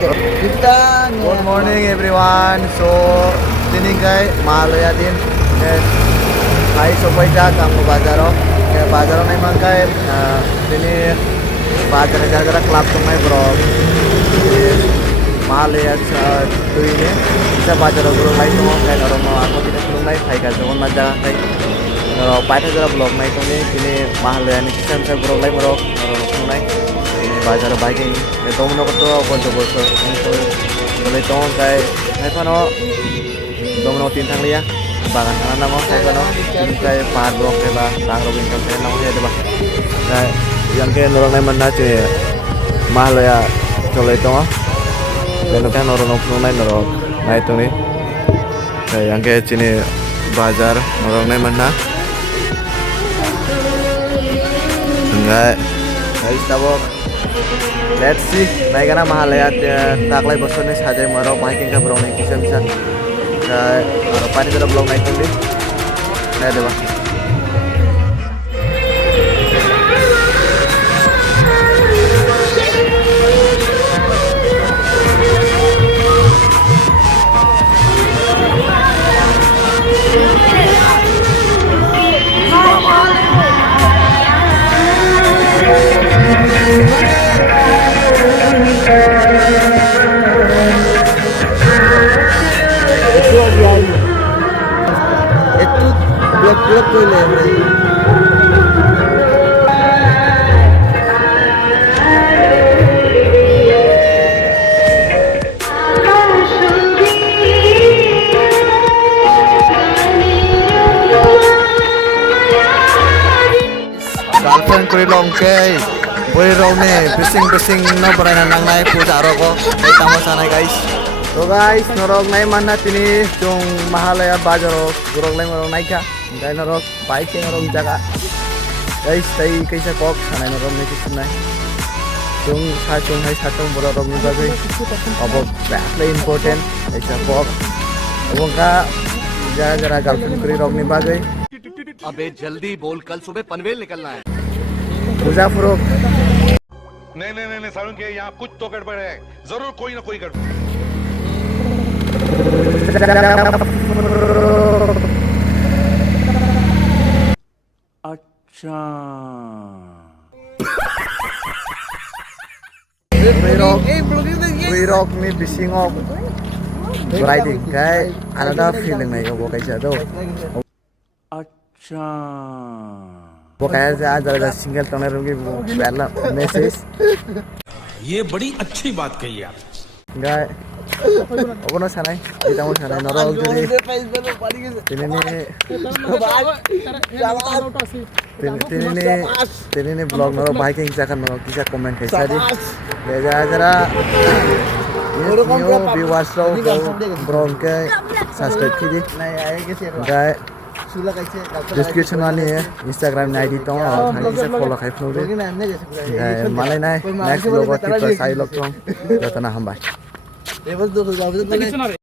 Good morning everyone. So tiningkai Malaya din hai sopaita kamu bazaro bazaro nai mangkai tini bazar jara club tumai bro Malaya tu ini bisa bazaro bro lai tumo kai normal aku tidak tumai kai ka jawan maja kai paita jara blog nai tumi tini Malaya ni kisan sa bro lai bro tumai bazar biking domono ko to konto bolso boleh tong kai hai kono domono tin thang liya bagan kana namo hai kono tin kai pad blok ke ba tang robin kam ke namo he de ba kai yang ke norong nai manna che Malaya chole tong beno kan norong nong nai norong nai tuni kai yang ke chini bazar norong nai manna enggak guys tabok. Let's see, naik karena mahal ya. Taklay bosan nih saja marau biking ka bro naik bisa bisa. Pani sudah belum naik tuh nih. Nah deh bang. Itu blok-blok tuh le. Girlfriend kuri longke, boleh rome, bising no berani nang puja roko, kita tamu sana guys. So guys, norok nai mana tini jong Mahalaya bazaro gorok lai norok nai ka dai norok bike norok jaga guys tai kaisa kok sana norok nai kisun nai jong hai satung borok ni bagai abo very important kaisa kok abong ka jara girlfriend kuri rok ni bagai अबे जल्दी बोल कल सुबह पनवेल निकलना है puja furok नहीं सारुण के यहाँ कुछ तो गड़बड़ है जरूर कोई ना कोई गड़बड़ अच्छा we rock ni bising of riding kai another feeling nai ko kaisa do अच्छा वो कैसे आज जरा सिंगल टनर होगी पहला मैसेज ये बड़ी अच्छी बात कही आप गाय ओनो सानाय इतामो सानाय नरक जरि तिनिने ब्लॉग नरक बाइकिंग जाका नरक किसा कमेंट कैसा दि ले जरा न्यू व्यूअर्स रो ब्रॉग के सब्सक्राइब की दि गाय डिस्क्रिप्शन वाली है इंस्टाग्राम आईडी तो और से फॉलो खाइ फ्लो दे माले नाय नेक्स्ट ब्लॉग टिप साइ लोग तो जतना हम बाय